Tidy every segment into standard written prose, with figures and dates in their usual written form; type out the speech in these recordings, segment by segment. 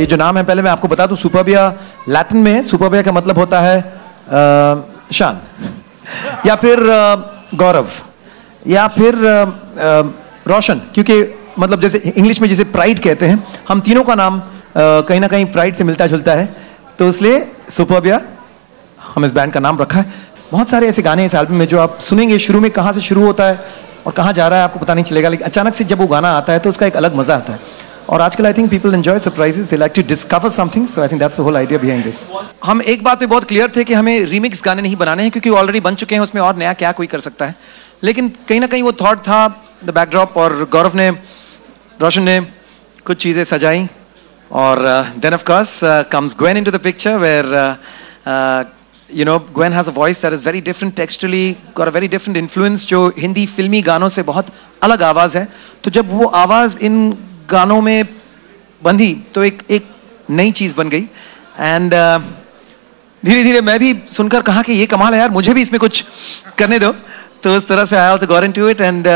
ये जो नाम है पहले मैं आपको बता दूं, सुपरबिया लैटिन में सुपरबिया का मतलब होता है शान या फिर गौरव या फिर रोशन, क्योंकि मतलब जैसे इंग्लिश में जिसे प्राइड कहते हैं, हम तीनों का नाम कहीं ना कहीं प्राइड से मिलता जुलता है, तो इसलिए सुपरबिया हम इस बैंड का नाम रखा है। बहुत सारे ऐसे गाने इस एल्बम में जो आप सुनेंगे, शुरू में कहाँ से शुरू होता है और कहाँ जा रहा है आपको पता नहीं चलेगा, लेकिन अचानक से जब वो गाना आता है तो उसका एक अलग मजा आता है। और आजकल I think people enjoy surprises, they like to discover something, so I think that's the whole idea behind this. हम एक बात पे बहुत क्लियर थे कि हमें रीमिक्स गाने नहीं बनाने हैं, क्योंकि ऑलरेडी बन चुके हैं, उसमें और नया क्या कोई कर सकता है। लेकिन कहीं ना कहीं वो थॉट था, द बैकड्रॉप, और गौरव ने, रोशन ने कुछ चीज़ें सजाई, और then of course comes Gwen into the picture, where you know, Gwen has a voice that is very different texturally, got a very different influence, जो हिंदी फिल्मी गानों से बहुत अलग आवाज़ है। तो जब वो आवाज़ इन गानों में बंधी तो एक नई चीज़ बन गई। एंड धीरे धीरे मैं भी सुनकर कहा कि ये कमाल है यार, मुझे भी इसमें कुछ करने दो। तो उस तरह से I also got into it, and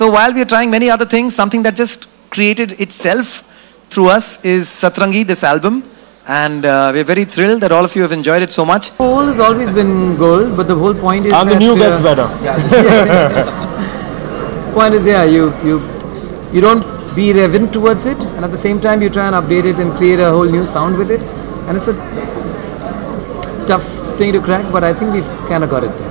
so while we are trying many other things, something that just created itself through us is Satrangi, this album. And we're very thrilled that all of you have enjoyed it so much. Gold has always been gold, but the whole point is and the new gets better. Point is, yeah, you don't be irreverent towards it, and at the same time you try and update it and create a whole new sound with it. And it's a tough thing to crack, but I think we've kind of got it there.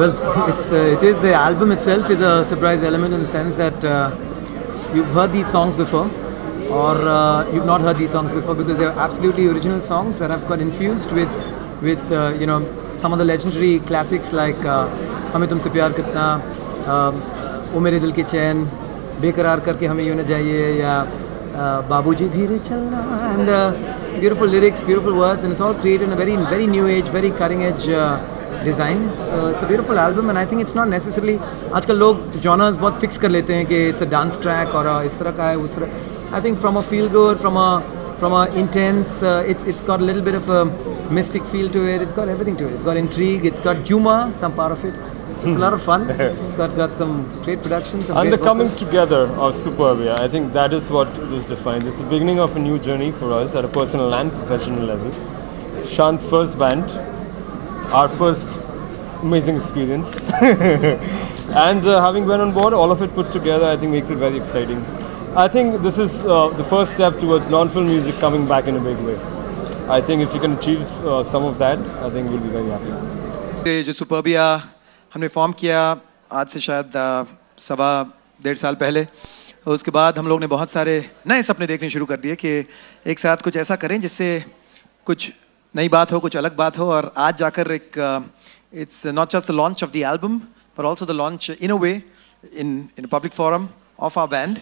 Well, it is the album itself is a surprise element in the sense that you've heard these songs before, or you've not heard these songs before, because they're absolutely original songs that have got infused with you know, some of the legendary classics like हमें तुमसे प्यार कितना, ओ मेरे दिल की चैन, बेकरार करके हमें यूं न जाइए, या बाबूजी धीरे चलना, and beautiful lyrics, beautiful words, and it's all created in a very new age, very cutting edge design. So it's a beautiful album, and I think it's not necessarily, आजकल लोग genres बहुत fix कर लेते हैं कि it's a dance track और इस तरह का है उस तरह। I think from a feel good, from a intense, it's got a little bit of a mystic feel to it. It's got everything to it. It's got intrigue. It's got humor, some part of it. It's a lot of fun. It's got some great production, some and great the coming vocals. together of Superbia, I think that is what this defines. It's the beginning of a new journey for us at a personal and professional level. Shan's first band, our first amazing experience, and having Gwen on board, all of it put together, I think makes it very exciting. I think this is the first step towards non-film music coming back in a big way. I think if you can achieve some of that, I think we'll be very happy. जो सुपरबिया हमने form किया आज से शायद 1.5 साल पहले, उसके बाद हम लोग ने बहुत सारे नए सपने देखने शुरू कर दिए कि एक साथ कुछ ऐसा करें जिससे कुछ नई बात हो, कुछ अलग बात हो। और आज जाकर एक it's not just the launch of the album, but also the launch in a way in a public forum of our band.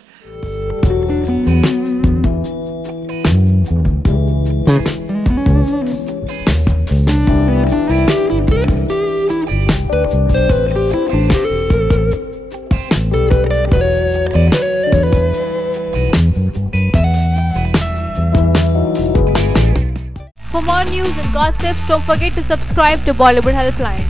For more news and gossip, don't forget to subscribe to Bollywood Helpline.